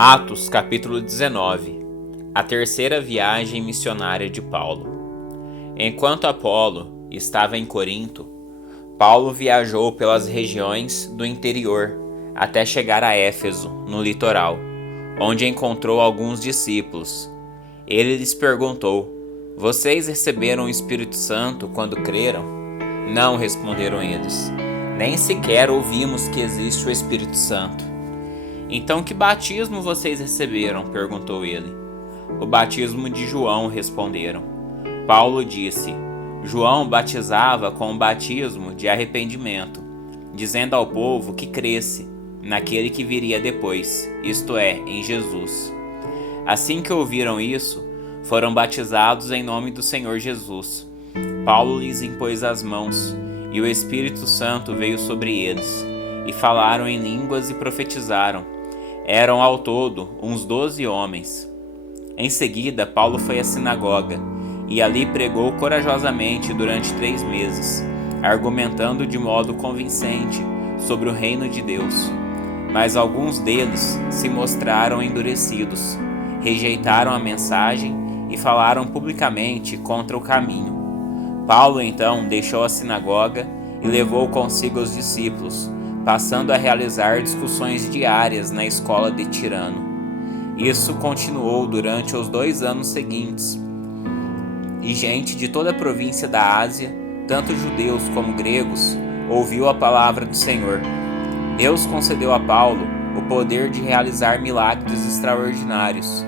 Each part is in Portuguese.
Atos, capítulo 19. A terceira viagem missionária de Paulo. Enquanto Apolo estava em Corinto, Paulo viajou pelas regiões do interior até chegar a Éfeso, no litoral, onde encontrou alguns discípulos. Ele lhes perguntou: "Vocês receberam o Espírito Santo quando creram?" "Não", responderam eles. "Nem sequer ouvimos que existe o Espírito Santo." "Então que batismo vocês receberam?" perguntou ele. "O batismo de João", responderam. Paulo disse: "João batizava com o batismo de arrependimento, dizendo ao povo que cresce naquele que viria depois, isto é, em Jesus." Assim que ouviram isso, foram batizados em nome do Senhor Jesus. Paulo lhes impôs as mãos, e o Espírito Santo veio sobre eles, e falaram em línguas e profetizaram. Eram ao todo uns 12 homens. Em seguida, Paulo foi à sinagoga, e ali pregou corajosamente durante 3 meses, argumentando de modo convincente sobre o reino de Deus. Mas alguns deles se mostraram endurecidos, rejeitaram a mensagem e falaram publicamente contra o caminho. Paulo então deixou a sinagoga e levou consigo os discípulos, passando a realizar discussões diárias na escola de Tirano. Isso continuou durante os 2 anos seguintes, e gente de toda a província da Ásia, tanto judeus como gregos, ouviu a palavra do Senhor. Deus concedeu a Paulo o poder de realizar milagres extraordinários.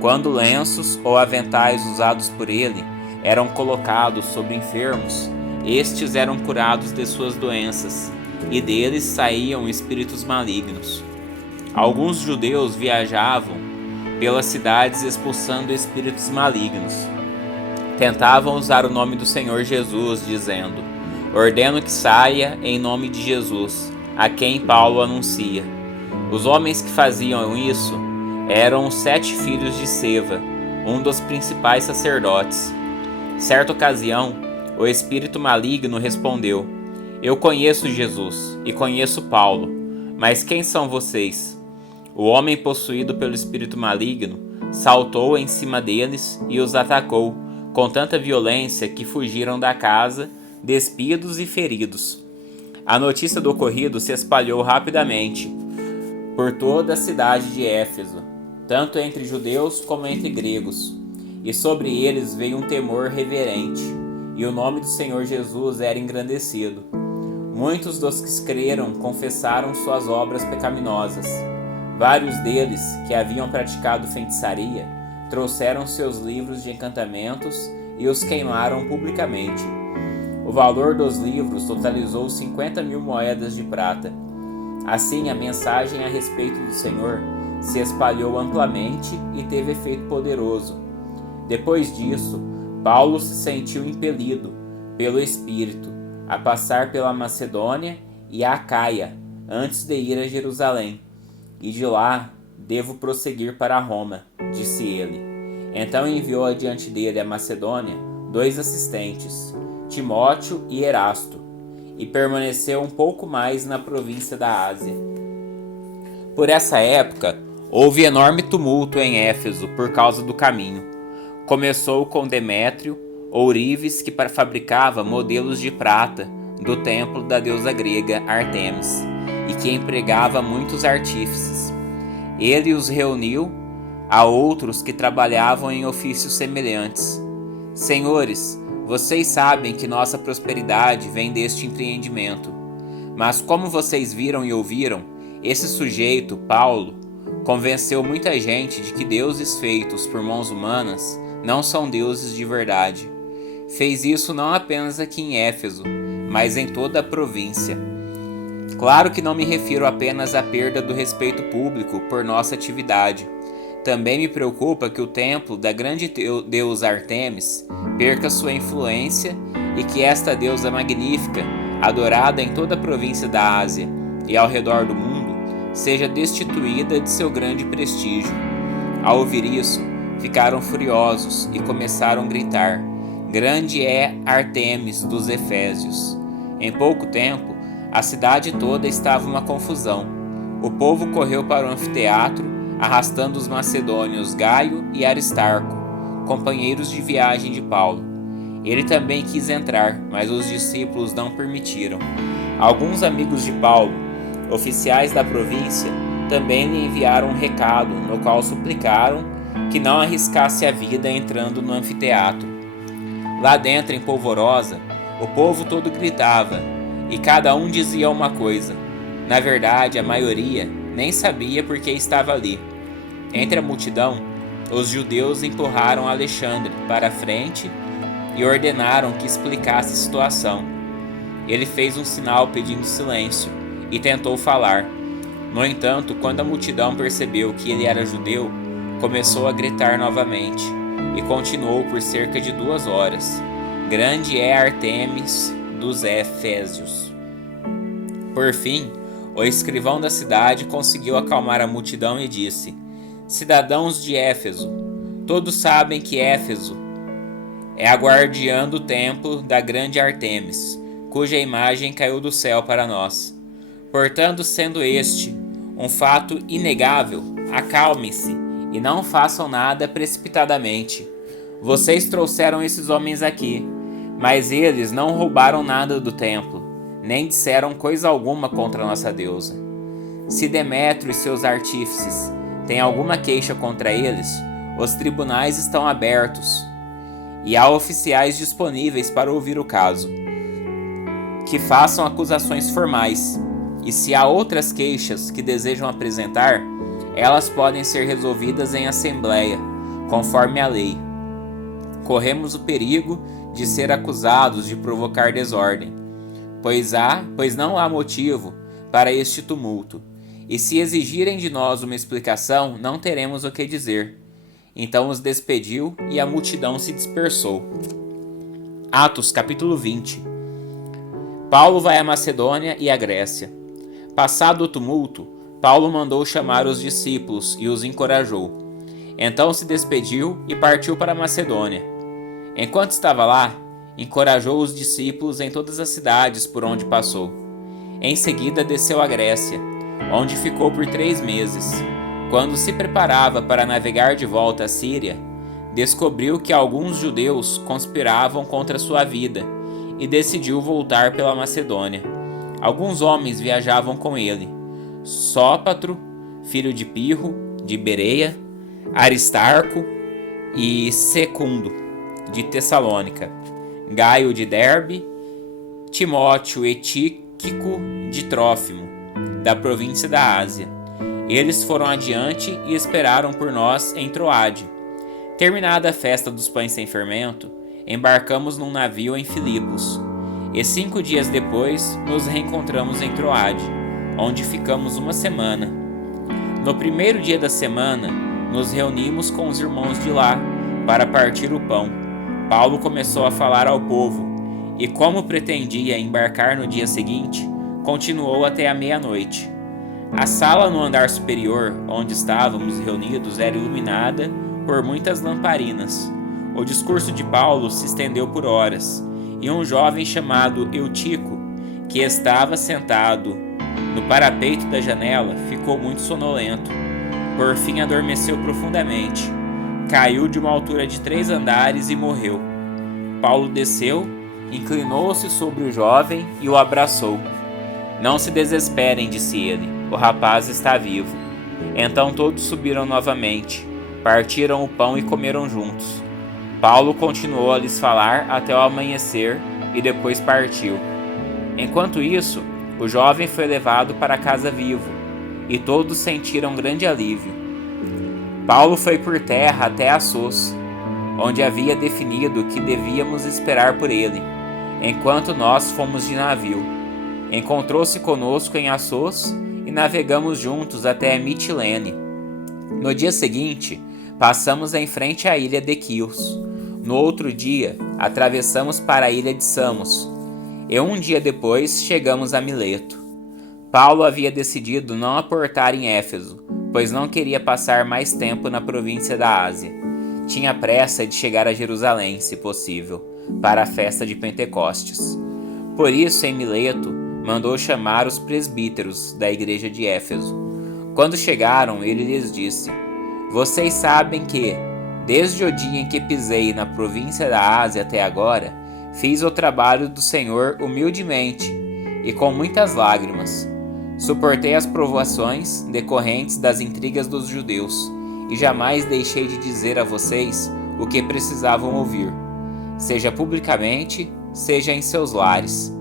Quando lenços ou aventais usados por ele eram colocados sobre enfermos, estes eram curados de suas doenças, e deles saíam espíritos malignos. Alguns judeus viajavam pelas cidades expulsando espíritos malignos. Tentavam usar o nome do Senhor Jesus, dizendo: "Ordeno que saia em nome de Jesus, a quem Paulo anuncia." Os homens que faziam isso eram os 7 filhos de Seva, um dos principais sacerdotes. Certa ocasião, o espírito maligno respondeu: "Eu conheço Jesus e conheço Paulo, mas quem são vocês?" O homem possuído pelo espírito maligno saltou em cima deles e os atacou com tanta violência que fugiram da casa, despidos e feridos. A notícia do ocorrido se espalhou rapidamente por toda a cidade de Éfeso, tanto entre judeus como entre gregos, e sobre eles veio um temor reverente, e o nome do Senhor Jesus era engrandecido. Muitos dos que creram confessaram suas obras pecaminosas. Vários deles, que haviam praticado feitiçaria, trouxeram seus livros de encantamentos e os queimaram publicamente. O valor dos livros totalizou 50.000 moedas de prata. Assim, a mensagem a respeito do Senhor se espalhou amplamente e teve efeito poderoso. Depois disso, Paulo se sentiu impelido pelo Espírito a passar pela Macedônia e a Acaia antes de ir a Jerusalém. "E de lá devo prosseguir para Roma", disse ele. Então enviou adiante dele a Macedônia 2 assistentes, Timóteo e Erasto, e permaneceu um pouco mais na província da Ásia. Por essa época, houve enorme tumulto em Éfeso por causa do caminho. Começou com Demétrio, ourives que fabricava modelos de prata do templo da deusa grega Ártemis, e que empregava muitos artífices. Ele os reuniu a outros que trabalhavam em ofícios semelhantes. "Senhores, vocês sabem que nossa prosperidade vem deste empreendimento. Mas como vocês viram e ouviram, esse sujeito, Paulo, convenceu muita gente de que deuses feitos por mãos humanas não são deuses de verdade. Fez isso não apenas aqui em Éfeso, mas em toda a província. Claro que não me refiro apenas à perda do respeito público por nossa atividade. Também me preocupa que o templo da grande deusa Ártemis perca sua influência e que esta deusa magnífica, adorada em toda a província da Ásia e ao redor do mundo, seja destituída de seu grande prestígio." Ao ouvir isso, ficaram furiosos e começaram a gritar: "Grande é Ártemis dos Efésios." Em pouco tempo, a cidade toda estava uma confusão. O povo correu para o anfiteatro arrastando os macedônios Gaio e Aristarco, companheiros de viagem de Paulo. Ele também quis entrar, mas os discípulos não permitiram. Alguns amigos de Paulo, oficiais da província, também lhe enviaram um recado, no qual suplicaram que não arriscasse a vida entrando no anfiteatro. Lá dentro, em polvorosa, o povo todo gritava, e cada um dizia uma coisa. Na verdade, a maioria nem sabia por que estava ali. Entre a multidão, os judeus empurraram Alexandre para a frente e ordenaram que explicasse a situação. Ele fez um sinal pedindo silêncio e tentou falar. No entanto, quando a multidão percebeu que ele era judeu, começou a gritar novamente e continuou por cerca de 2 horas. Grande é Artemis dos Efésios. Por fim, o escrivão da cidade conseguiu acalmar a multidão e disse: Cidadãos de Éfeso, todos sabem que Éfeso é a guardiã do templo da grande Artemis, cuja imagem caiu do céu para nós. Portanto, sendo este um fato inegável, acalme-se e não façam nada precipitadamente. Vocês trouxeram esses homens aqui, mas eles não roubaram nada do templo, nem disseram coisa alguma contra nossa deusa. Se Demétrio e seus artífices têm alguma queixa contra eles, os tribunais estão abertos e há oficiais disponíveis para ouvir o caso. Que façam acusações formais, e se há outras queixas que desejam apresentar, elas podem ser resolvidas em assembleia, conforme a lei. Corremos o perigo de ser acusados de provocar desordem, pois não há motivo para este tumulto, e se exigirem de nós uma explicação, não teremos o que dizer. Então os despediu e a multidão se dispersou. Atos capítulo 20. Paulo vai à Macedônia e à Grécia. Passado o tumulto, Paulo mandou chamar os discípulos e os encorajou. Então se despediu e partiu para a Macedônia. Enquanto estava lá, encorajou os discípulos em todas as cidades por onde passou. Em seguida desceu à Grécia, onde ficou por 3 meses. Quando se preparava para navegar de volta à Síria, descobriu que alguns judeus conspiravam contra sua vida e decidiu voltar pela Macedônia. Alguns homens viajavam com ele: Sópatro, filho de Pirro, de Bereia, Aristarco e Secundo, de Tessalônica, Gaio de Derbe, Timóteo e Tíquico de Trófimo, da província da Ásia. Eles foram adiante e esperaram por nós em Troade. Terminada a festa dos pães sem fermento, embarcamos num navio em Filipos, e 5 dias depois nos reencontramos em Troade, onde ficamos 1 semana. No primeiro dia da semana, nos reunimos com os irmãos de lá para partir o pão. Paulo começou a falar ao povo, e como pretendia embarcar no dia seguinte, continuou até a meia-noite. A sala no andar superior, onde estávamos reunidos, era iluminada por muitas lamparinas. O discurso de Paulo se estendeu por horas, e um jovem chamado Eutico, que estava sentado no parapeito da janela, ficou muito sonolento. Por fim adormeceu profundamente, caiu de uma altura de 3 andares e morreu. Paulo desceu, inclinou-se sobre o jovem e o abraçou. Não se desesperem, disse ele, o rapaz está vivo. Então todos subiram novamente, partiram o pão e comeram juntos. Paulo continuou a lhes falar até o amanhecer e depois partiu. Enquanto isso, o jovem foi levado para casa vivo, e todos sentiram grande alívio. Paulo foi por terra até Assos, onde havia definido que devíamos esperar por ele, enquanto nós fomos de navio. Encontrou-se conosco em Assos e navegamos juntos até Mitilene. No dia seguinte, passamos em frente à ilha de Quios. No outro dia, atravessamos para a ilha de Samos, e 1 dia depois chegamos a Mileto. Paulo havia decidido não aportar em Éfeso, pois não queria passar mais tempo na província da Ásia. Tinha pressa de chegar a Jerusalém, se possível, para a festa de Pentecostes. Por isso, em Mileto, mandou chamar os presbíteros da igreja de Éfeso. Quando chegaram, ele lhes disse: Vocês sabem que, desde o dia em que pisei na província da Ásia até agora, fiz o trabalho do Senhor humildemente e com muitas lágrimas. Suportei as provações decorrentes das intrigas dos judeus e jamais deixei de dizer a vocês o que precisavam ouvir, seja publicamente, seja em seus lares.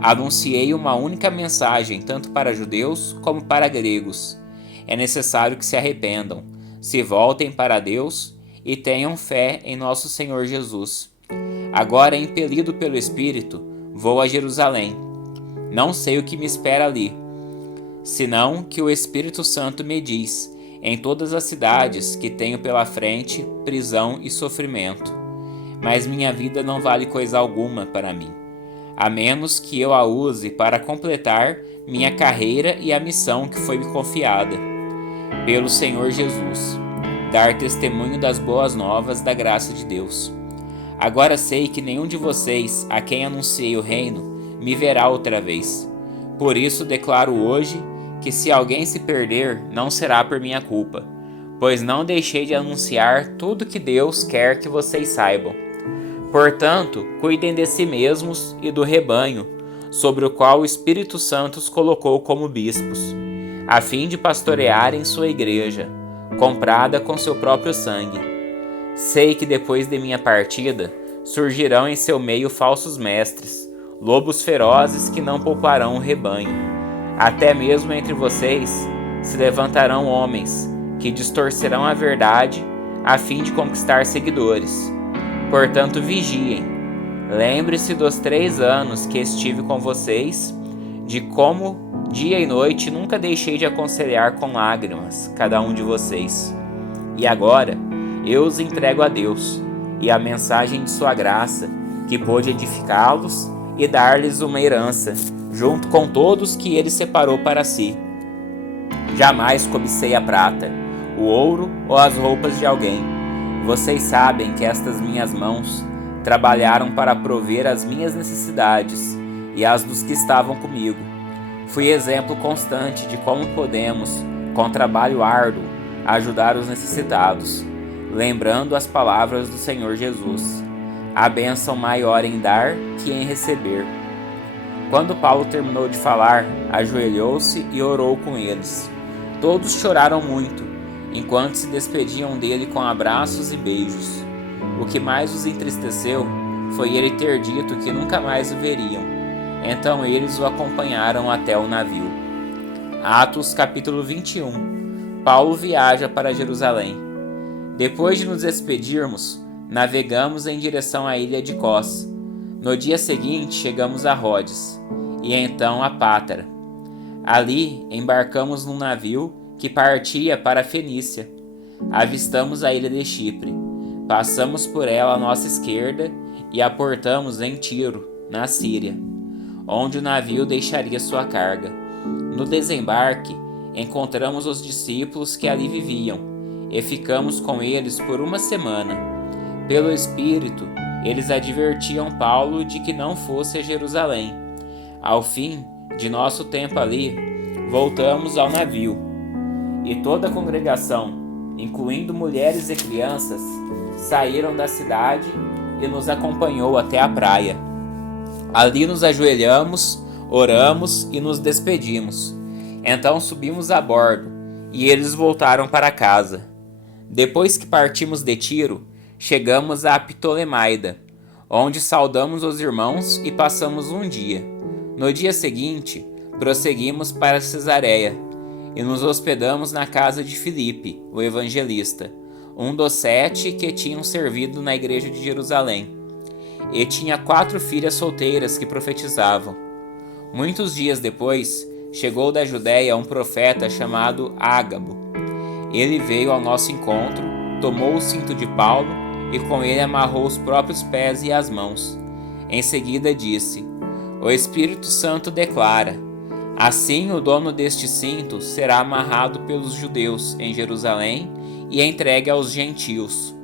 Anunciei uma única mensagem tanto para judeus como para gregos. É necessário que se arrependam, se voltem para Deus e tenham fé em nosso Senhor Jesus. Agora, impelido pelo Espírito, vou a Jerusalém. Não sei o que me espera ali, senão que o Espírito Santo me diz, em todas as cidades que tenho pela frente, prisão e sofrimento. Mas minha vida não vale coisa alguma para mim, a menos que eu a use para completar minha carreira e a missão que foi me confiada pelo Senhor Jesus, dar testemunho das boas novas da graça de Deus. Agora sei que nenhum de vocês, a quem anunciei o reino, me verá outra vez. Por isso declaro hoje que se alguém se perder, não será por minha culpa, pois não deixei de anunciar tudo que Deus quer que vocês saibam. Portanto, cuidem de si mesmos e do rebanho, sobre o qual o Espírito Santo os colocou como bispos, a fim de pastorearem sua igreja, comprada com seu próprio sangue. Sei que depois de minha partida, surgirão em seu meio falsos mestres, lobos ferozes que não pouparão o rebanho. Até mesmo entre vocês se levantarão homens que distorcerão a verdade a fim de conquistar seguidores. Portanto, vigiem. Lembre-se dos 3 anos que estive com vocês, de como, dia e noite, nunca deixei de aconselhar com lágrimas cada um de vocês. E agora, eu os entrego a Deus e a mensagem de sua graça, que pôde edificá-los e dar-lhes uma herança, junto com todos que ele separou para si. Jamais cobicei a prata, o ouro ou as roupas de alguém. Vocês sabem que estas minhas mãos trabalharam para prover as minhas necessidades e as dos que estavam comigo. Fui exemplo constante de como podemos, com trabalho árduo, ajudar os necessitados, lembrando as palavras do Senhor Jesus: há bênção maior em dar que em receber. Quando Paulo terminou de falar, ajoelhou-se e orou com eles. Todos choraram muito, enquanto se despediam dele com abraços e beijos. O que mais os entristeceu foi ele ter dito que nunca mais o veriam. Então eles o acompanharam até o navio. Atos capítulo 21. Paulo viaja para Jerusalém. Depois de nos despedirmos, navegamos em direção à ilha de Cós. No dia seguinte chegamos a Rhodes, e então a Pátara. Ali embarcamos num navio que partia para a Fenícia. Avistamos a ilha de Chipre. Passamos por ela à nossa esquerda e aportamos em Tiro, na Síria, onde o navio deixaria sua carga. No desembarque, encontramos os discípulos que ali viviam e ficamos com eles por uma semana. Pelo Espírito, eles advertiam Paulo de que não fosse a Jerusalém. Ao fim de nosso tempo ali, voltamos ao navio, e toda a congregação, incluindo mulheres e crianças, saíram da cidade e nos acompanhou até a praia. Ali nos ajoelhamos, oramos e nos despedimos. Então subimos a bordo, e eles voltaram para casa. Depois que partimos de Tiro, chegamos a Ptolemaida, onde saudamos os irmãos e passamos um dia. No dia seguinte, prosseguimos para Cesareia e nos hospedamos na casa de Filipe, o evangelista, um dos 7 que tinham servido na igreja de Jerusalém, e tinha 4 filhas solteiras que profetizavam. Muitos dias depois, chegou da Judéia um profeta chamado Ágabo. Ele veio ao nosso encontro, tomou o cinto de Paulo e com ele amarrou os próprios pés e as mãos. Em seguida disse: o Espírito Santo declara: assim o dono deste cinto será amarrado pelos judeus em Jerusalém e entregue aos gentios.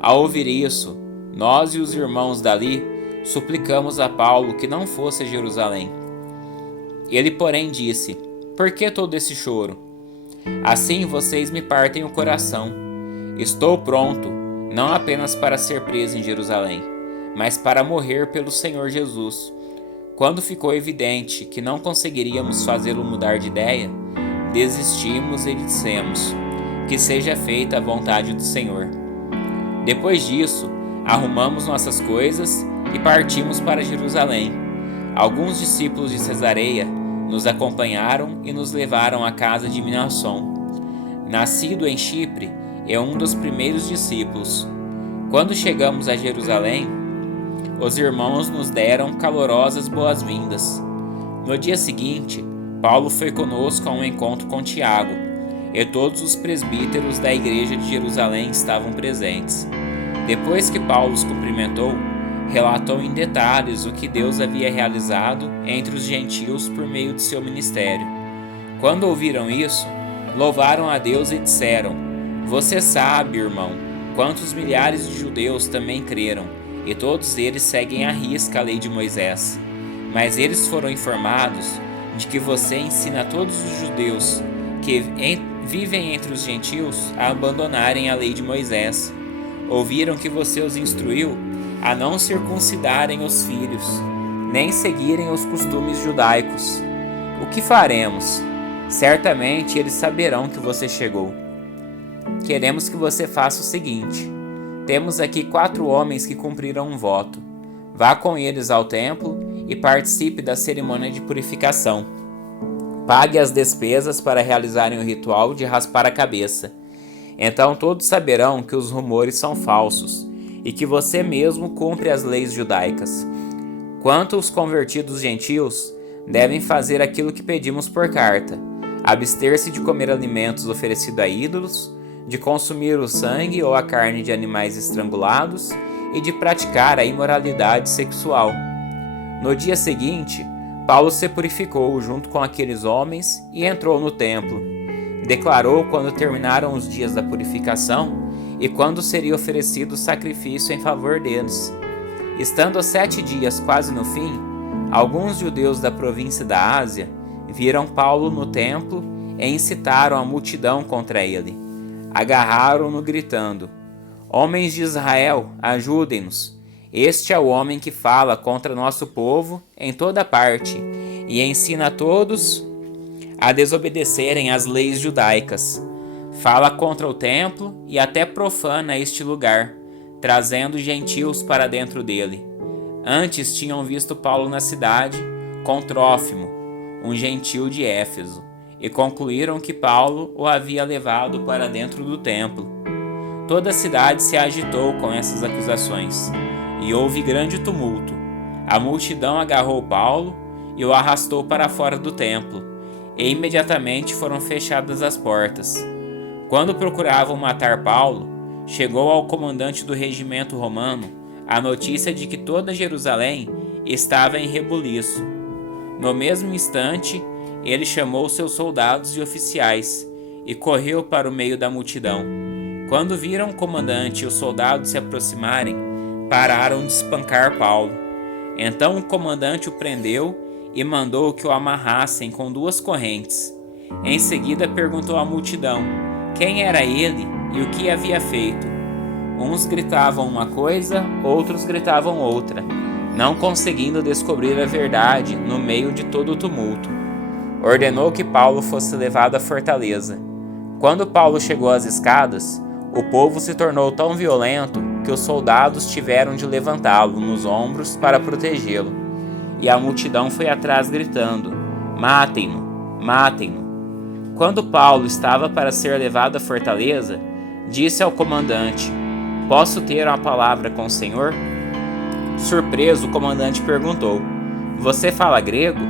Ao ouvir isso, nós e os irmãos dali suplicamos a Paulo que não fosse a Jerusalém. Ele, porém, disse: por que todo esse choro? Assim vocês me partem o coração. Estou pronto, não apenas para ser preso em Jerusalém, mas para morrer pelo Senhor Jesus. Quando ficou evidente que não conseguiríamos fazê-lo mudar de ideia, desistimos e dissemos: que seja feita a vontade do Senhor. Depois disso, arrumamos nossas coisas e partimos para Jerusalém. Alguns discípulos de Cesareia nos acompanharam e nos levaram à casa de Mnason. Nascido em Chipre, é um dos primeiros discípulos. Quando chegamos a Jerusalém, os irmãos nos deram calorosas boas-vindas. No dia seguinte, Paulo foi conosco a um encontro com Tiago, e todos os presbíteros da igreja de Jerusalém estavam presentes. Depois que Paulo os cumprimentou, relatou em detalhes o que Deus havia realizado entre os gentios por meio de seu ministério. Quando ouviram isso, louvaram a Deus e disseram: Você sabe, irmão, quantos milhares de judeus também creram, e todos eles seguem à risca a lei de Moisés. Mas eles foram informados de que você ensina a todos os judeus que vivem entre os gentios a abandonarem a lei de Moisés. Ouviram que você os instruiu a não circuncidarem os filhos, nem seguirem os costumes judaicos. O que faremos? Certamente eles saberão que você chegou. Queremos que você faça o seguinte: temos aqui 4 homens que cumpriram um voto. Vá com eles ao templo e participe da cerimônia de purificação. Pague as despesas para realizarem o ritual de raspar a cabeça. Então todos saberão que os rumores são falsos e que você mesmo cumpre as leis judaicas. Quanto aos convertidos gentios, devem fazer aquilo que pedimos por carta: abster-se de comer alimentos oferecidos a ídolos, de consumir o sangue ou a carne de animais estrangulados e de praticar a imoralidade sexual. No dia seguinte, Paulo se purificou junto com aqueles homens e entrou no templo. Declarou quando terminaram os dias da purificação e quando seria oferecido sacrifício em favor deles. Estando 7 dias quase no fim, alguns judeus da província da Ásia viram Paulo no templo e incitaram a multidão contra ele. Agarraram-no gritando: Homens de Israel, ajudem-nos! Este é o homem que fala contra nosso povo em toda parte e ensina a todos a desobedecerem às leis judaicas. Fala contra o templo e até profana este lugar, trazendo gentios para dentro dele. Antes tinham visto Paulo na cidade com Trófimo, um gentio de Éfeso, e concluíram que Paulo o havia levado para dentro do templo. Toda a cidade se agitou com essas acusações, e houve grande tumulto. A multidão agarrou Paulo e o arrastou para fora do templo, e imediatamente foram fechadas as portas. Quando procuravam matar Paulo, chegou ao comandante do regimento romano a notícia de que toda Jerusalém estava em rebuliço. No mesmo instante, ele chamou seus soldados e oficiais e correu para o meio da multidão. Quando viram o comandante e os soldados se aproximarem, pararam de espancar Paulo. Então o comandante o prendeu e mandou que o amarrassem com 2 correntes. Em seguida perguntou à multidão quem era ele e o que havia feito. Uns gritavam uma coisa, outros gritavam outra, não conseguindo descobrir a verdade no meio de todo o tumulto. Ordenou que Paulo fosse levado à fortaleza. Quando Paulo chegou às escadas, o povo se tornou tão violento que os soldados tiveram de levantá-lo nos ombros para protegê-lo. E a multidão foi atrás gritando: Matem-no! Matem-no! Quando Paulo estava para ser levado à fortaleza, disse ao comandante: Posso ter uma palavra com o Senhor? Surpreso, o comandante perguntou: Você fala grego?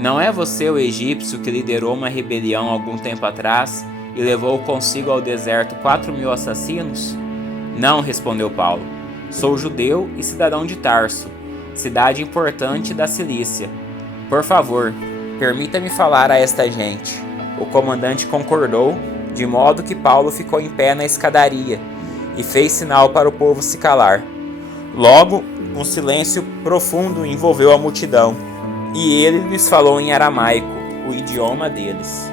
Não é você o egípcio que liderou uma rebelião algum tempo atrás e levou consigo ao deserto 4.000 assassinos? Não, respondeu Paulo. Sou judeu e cidadão de Tarso, cidade importante da Cilícia. Por favor, permita-me falar a esta gente. O comandante concordou, de modo que Paulo ficou em pé na escadaria e fez sinal para o povo se calar. Logo, um silêncio profundo envolveu a multidão, e ele lhes falou em aramaico, o idioma deles.